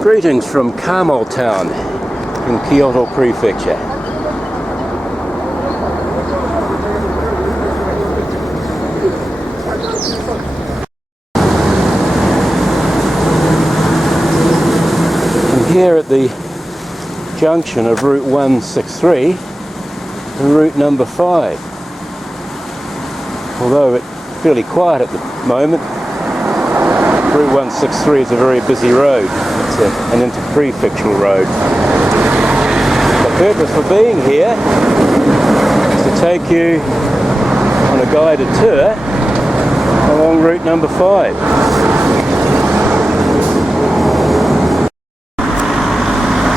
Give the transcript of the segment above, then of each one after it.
Greetings from Kamo town in Kyoto Prefecture. I'm here at the junction of Route 163 and Route number 5. Although it's fairly quiet at the moment, Route 163 is a very busy road. It's an inter-prefectural road. The purpose for being here is to take you on a guided tour along Route number 5.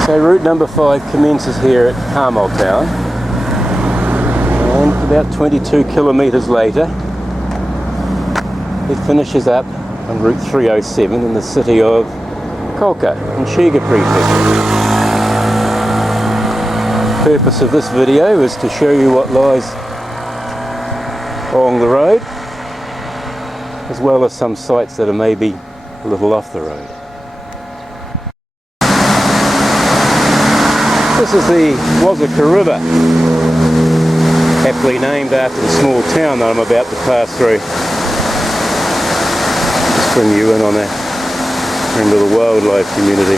So Route number 5 commences here at Kamo town, and about 22 kilometres later it finishes up on Route 307 in the city of Koka in Shiga Prefecture. The purpose of this video is to show you what lies along the road, as well as some sites that are maybe a little off the road. This is the Koka River, aptly named after the small town that I'm about to pass through. Bring you in on that into the wildlife community.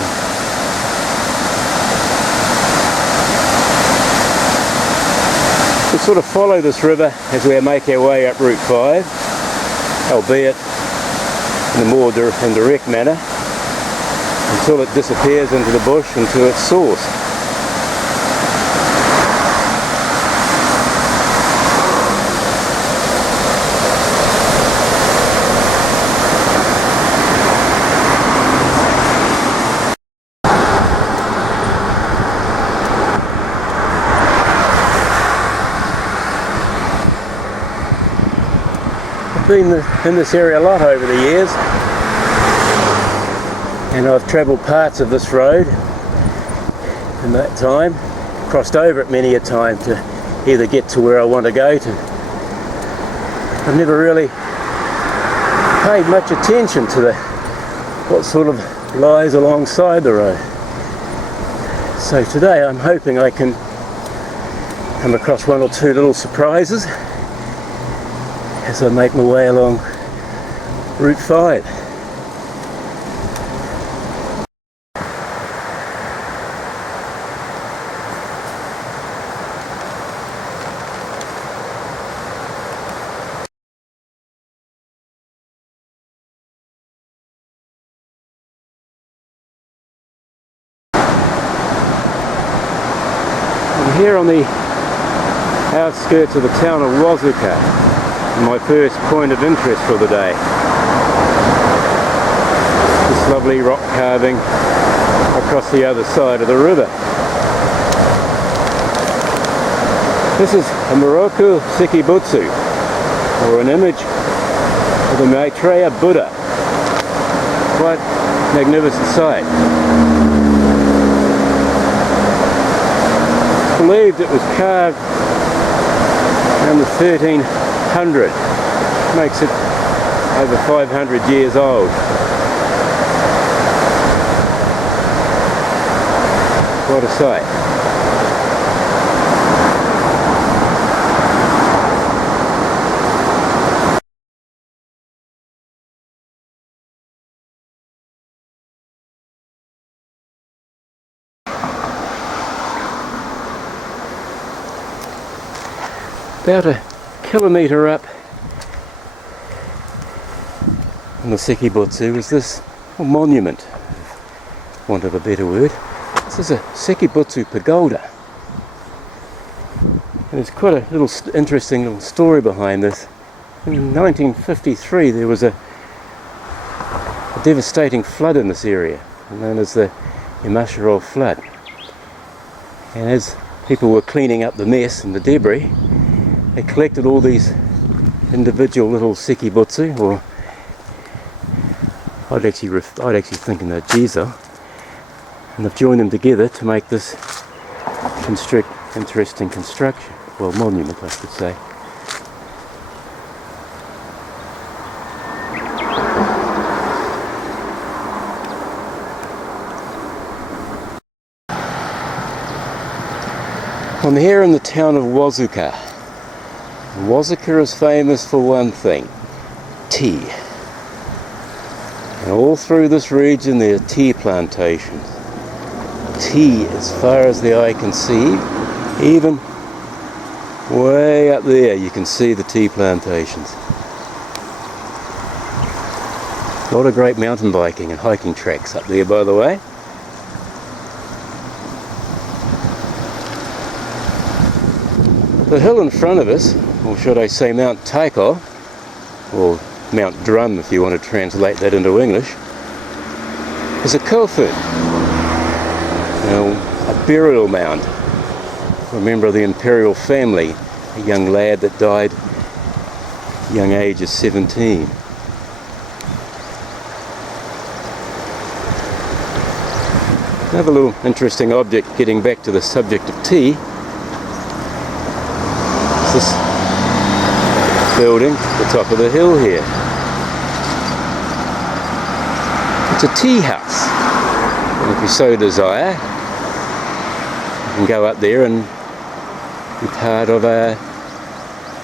We sort of follow this river as we make our way up Route 5, albeit in a more indirect manner, until it disappears into the bush and to its source. I've been in this area a lot over the years, and I've travelled parts of this road in that time, crossed over it many a time to either get to where I want to go to. I've never really paid much attention to what sort of lies alongside the road. So today I'm hoping I can come across one or two little surprises as I make my way along Route 5. I'm here on the outskirts of the town of Koka, my first point of interest for the day. This lovely rock carving across the other side of the river. This is a Moroku Sekibutsu, or an image of the Maitreya Buddha. Quite magnificent sight. It's believed it was carved around the 1300. Makes it over 500 years old. What a sight. About a kilometre up on the Sekibutsu is this monument, for want of a better word. This is a Sekibutsu pagoda. And there's quite a little interesting little story behind this. In 1953 there was a devastating flood in this area, known as the Yamashiro flood. And as people were cleaning up the mess and the debris, they collected all these individual little Sekibutsu, or I'd actually think in a jizo, and they've joined them together to make this interesting construction, well, monument I should say. I'm here in the town of Koka. Koka is famous for one thing, tea. And all through this region there are tea plantations. Tea as far as the eye can see, even way up there you can see the tea plantations. A lot of great mountain biking and hiking tracks up there, by the way. The hill in front of us, or should I say Mount Taiko, or Mount Drum if you want to translate that into English, is a kofu, a burial mound for a member of the imperial family, a young lad that died at the young age of 17. Another little interesting object, getting back to the subject of tea, is this building at the top of the hill here. It's a tea house, and if you so desire, you can go up there and be part of a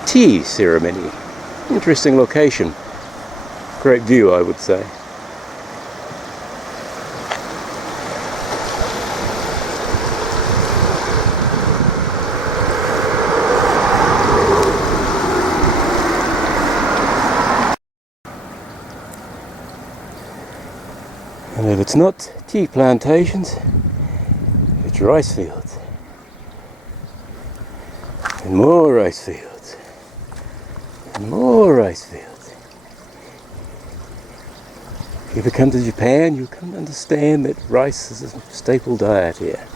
tea ceremony. Interesting location. Great view, I would say. And if it's not tea plantations, it's rice fields. And more rice fields. And more rice fields. If you ever come to Japan, you'll come to understand that rice is a staple diet here.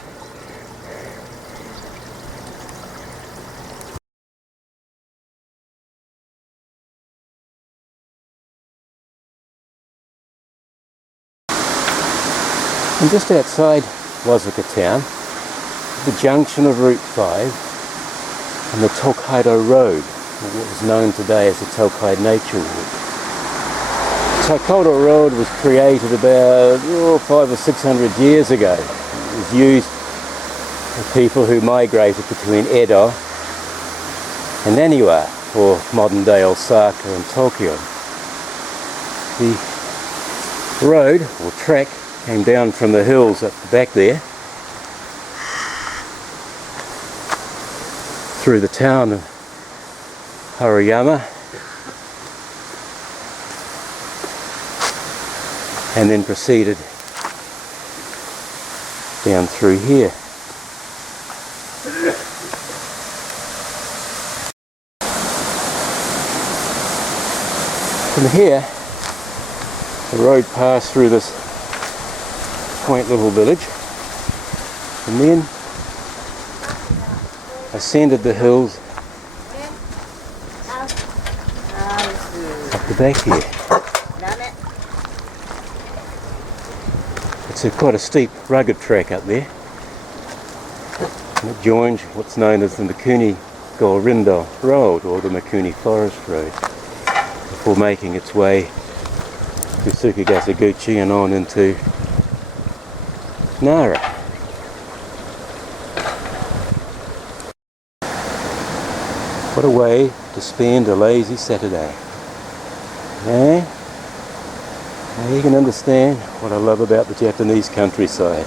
And just outside Koka town, the junction of Route 5 and the Tokaido Road, or what is known today as the Tokai Nature Walk. The Tokaido Road was created about 500 or 600 years ago. It was used for people who migrated between Edo and Naniwa, or modern day Osaka and Tokyo. The road, or track, came down from the hills up the back there through the town of Haruyama and then proceeded down through here. From here the road passed through this quaint little village and then ascended the hills up the back here. It's quite a steep, rugged track up there, and it joins what's known as the Mikuni-Gorindo Road, or the Mikuni Forest Road, before making its way through Tsukugasaguchi and on into Nara. What a way to spend a lazy Saturday. Eh? Now you can understand what I love about the Japanese countryside.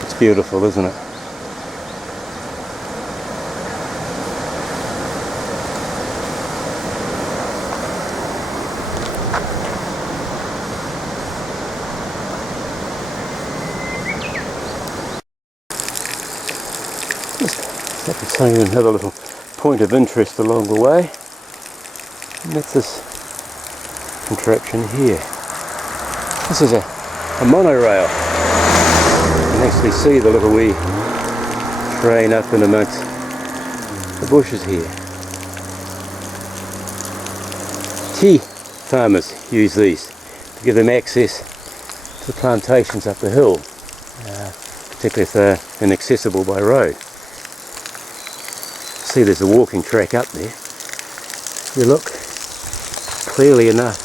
It's beautiful, isn't it? That was saying another little point of interest along the way, and that's this contraption here. This is a monorail. You can actually see the little wee train up in amongst the bushes here. Tea farmers use these to give them access to the plantations up the hill, particularly if they're inaccessible by road. See, there's a walking track up there. If you look clearly enough,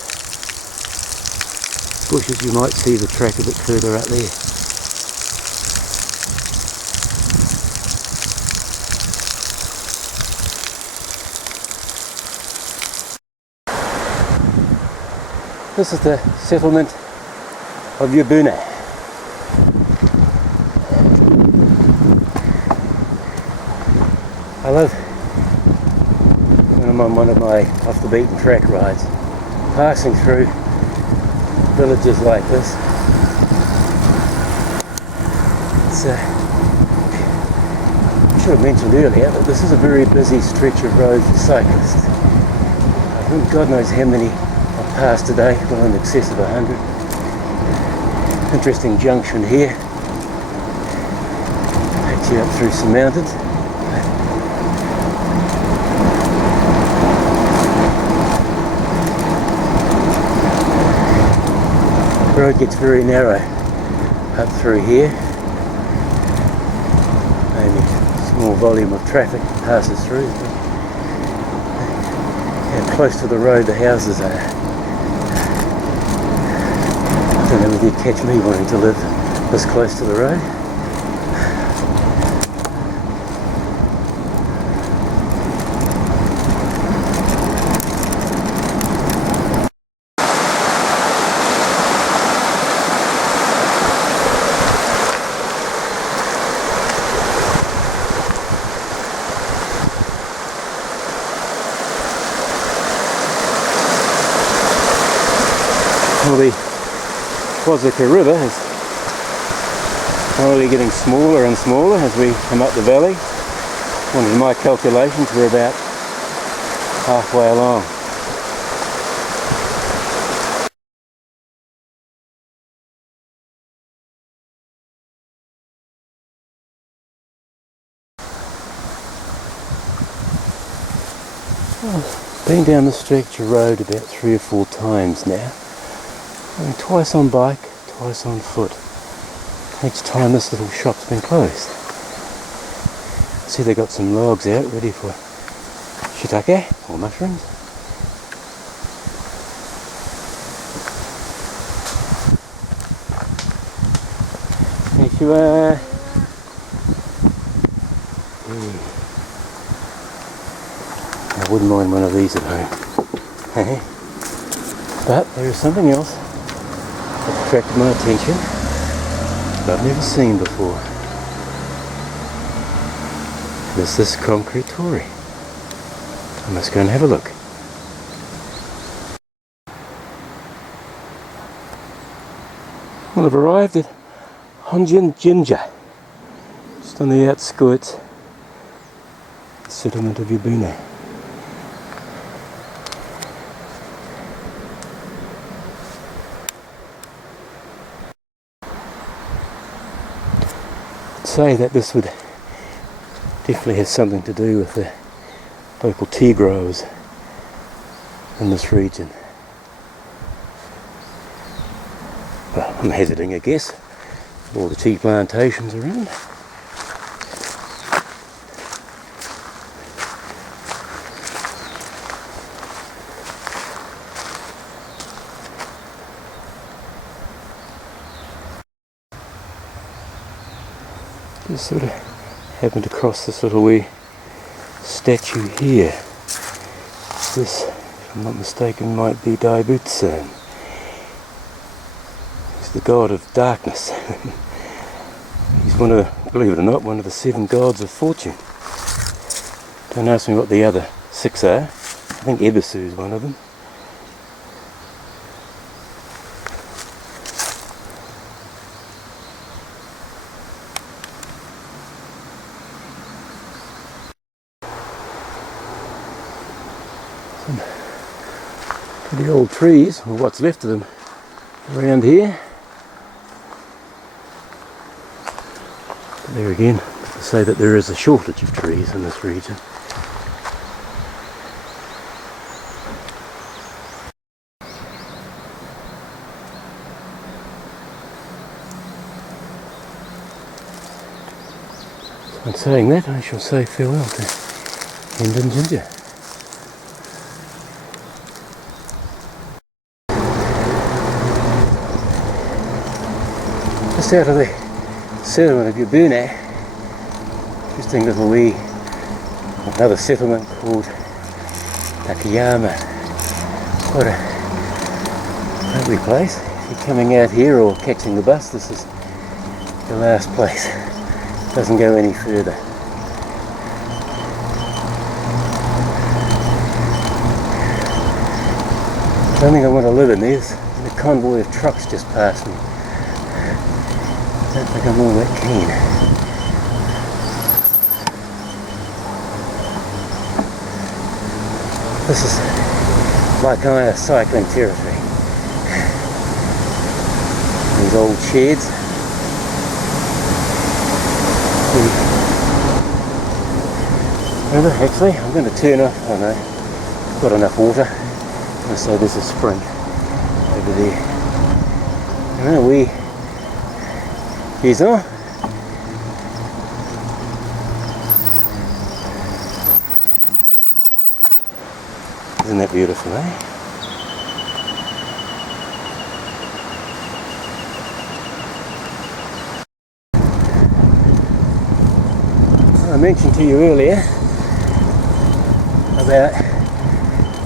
bushes, you might see the track a bit further up there. This is the settlement of Yabuna. I love when I'm on one of my off the beaten track rides, passing through villages like this. It's I should have mentioned earlier that this is a very busy stretch of road for cyclists. I think God knows how many I've passed today, well in excess of 100. Interesting junction here. Takes you up through some mountains. The road gets very narrow up through here. Only a small volume of traffic passes through. How close to the road the houses are. I don't know whether you'd catch me wanting to live this close to the road. Well, the Koka River is slowly getting smaller and smaller as we come up the valley. According to my calculations, we're about halfway along. Well, been down this stretch of road about 3 or 4 times now. Twice on bike, twice on foot. Each time this little shop's been closed. See, they got some logs out ready for shiitake or mushrooms. There you are. I wouldn't mind one of these at home. But there is something else that attracted my attention that I've never seen before. There's this concrete torii. I must go and have a look. Well, I've arrived at Honjin Jinja, just on the outskirts of the settlement of Yabuna. Say that this would definitely have something to do with the local tea growers in this region. Well, I'm hazarding a guess. All the tea plantations around. Just sort of happened to cross this little wee statue here. This, if I'm not mistaken, might be Daibutsu. He's the god of darkness. He's one of the, believe it or not, one of the 7 gods of fortune. Don't ask me what the other 6 are. I think Ebisu is one of them. Some pretty old trees, or what's left of them, around here. But there again, to say that there is a shortage of trees in this region. So in saying that, I shall say farewell to Honjin Jinja. Just out of the settlement of Yabuna, interesting little wee, another settlement called Takayama. Quite a Lovely place. If you're coming out here or catching the bus, this is the last place. Doesn't go any further. I don't think I want to live in these. The convoy of trucks just passed me. I don't think I'm all that keen. This is like kind of cycling territory. These old sheds. Actually, I'm going to turn off. Oh no, got enough water. So there's a spring over there. Ah oui. He's on. Isn't that beautiful, eh? I mentioned to you earlier about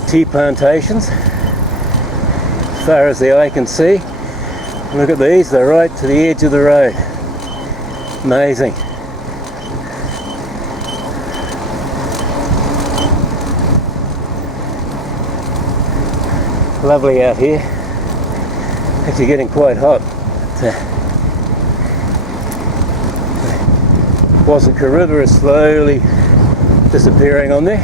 tea plantations as far as the eye can see. Look at these, they're right to the edge of the road. Amazing. Lovely out here. Actually getting quite hot. Koka River is slowly disappearing on there.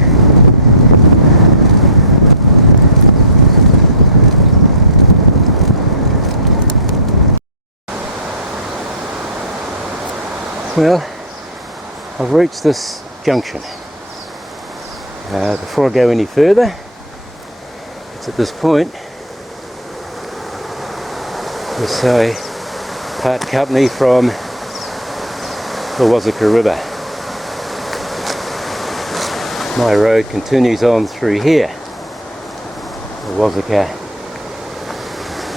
Well, I've reached this junction. Before I go any further, it's at this point it's a part company from the Koka River. My road continues on through here. The Koka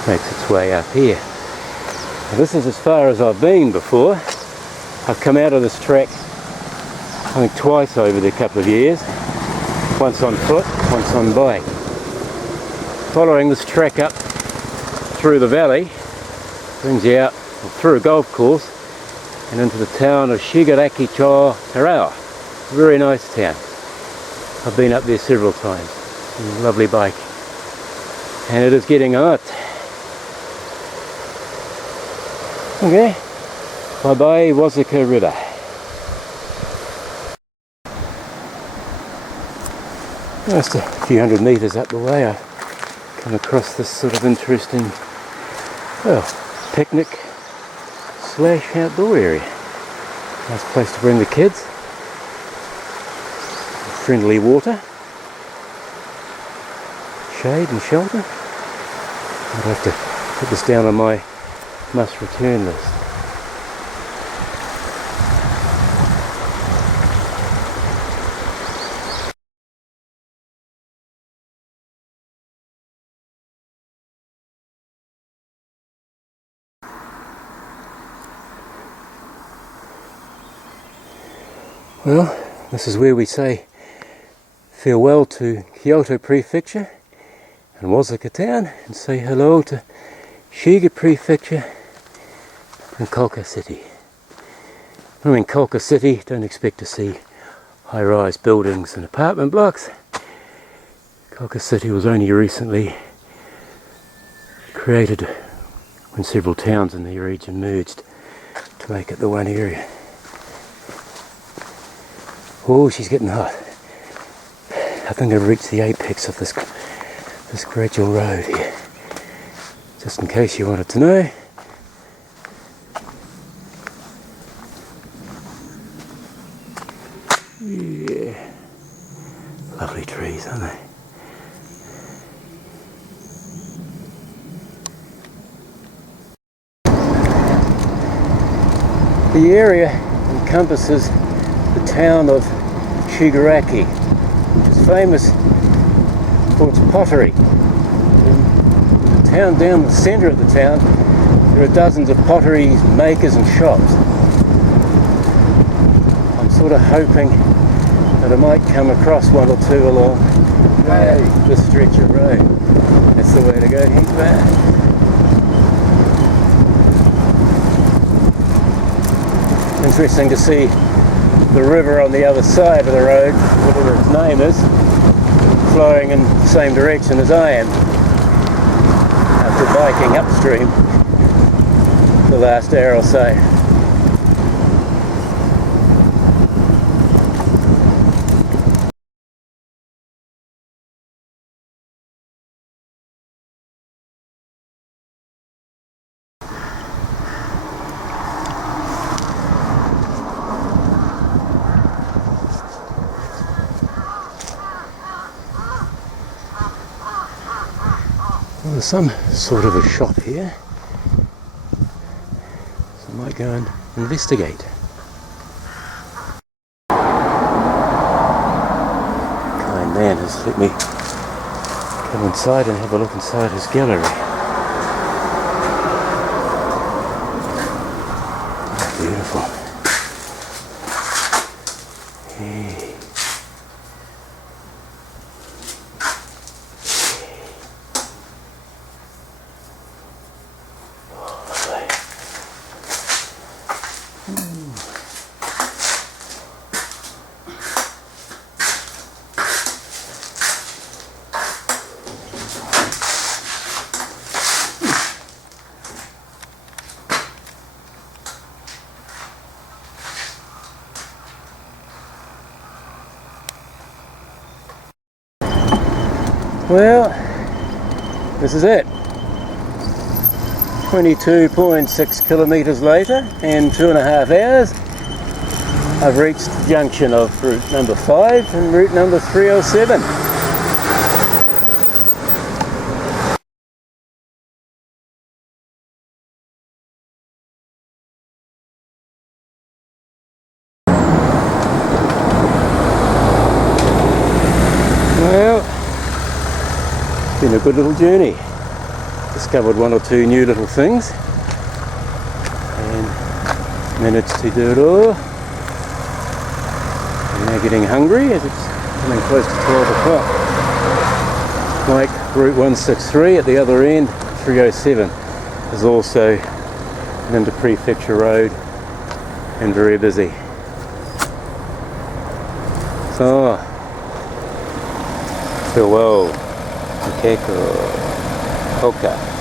makes its way up here. Now, this is as far as I've been before. I've come out of this track I think twice over the couple of years. Once on foot, once on bike. Following this track up through the valley brings you out through a golf course and into the town of Shigaraki Tarao. Very nice town. I've been up there several times. Lovely bike. And it is getting hot. Okay. Bye bye Koka River. Just a few hundred metres up the way I've come across this sort of interesting, well, picnic / outdoor area. Nice place to bring the kids. Friendly water. Shade and shelter. I'd have to put this down on my must return list. Well, this is where we say farewell to Kyoto Prefecture and Koka Town and say hello to Shiga Prefecture and Koka City. When I'm in Koka City, don't expect to see high-rise buildings and apartment blocks. Koka City was only recently created when several towns in the region merged to make it the one area. Oh, she's getting hot. I think I've reached the apex of this gradual road here. Just in case you wanted to know. Yeah. Lovely trees, aren't they? The area encompasses the town of Shigaraki, which is famous for its pottery. In the town, down the centre of the town, there are dozens of pottery makers and shops. I'm sort of hoping that I might come across one or two along this stretch of road. That's the way to go. He's back. Interesting to see the river on the other side of the road, whatever its name is, flowing in the same direction as I am after biking upstream the last hour or so. Well, there's some sort of a shop here, so I might go and investigate. Kind man has let me come inside and have a look inside his gallery. Oh, beautiful. Hey. Well, this is it. 22.6 kilometres later and 2.5 hours, I've reached the junction of route number 5 and route number 307. Well, it's been a good little journey. Discovered one or two new little things and managed to do it all. I'm now getting hungry as it's coming close to 12 o'clock. Like Route 163 at the other end, 307 is also an inter-prefecture road and very busy. So, farewell, Koka.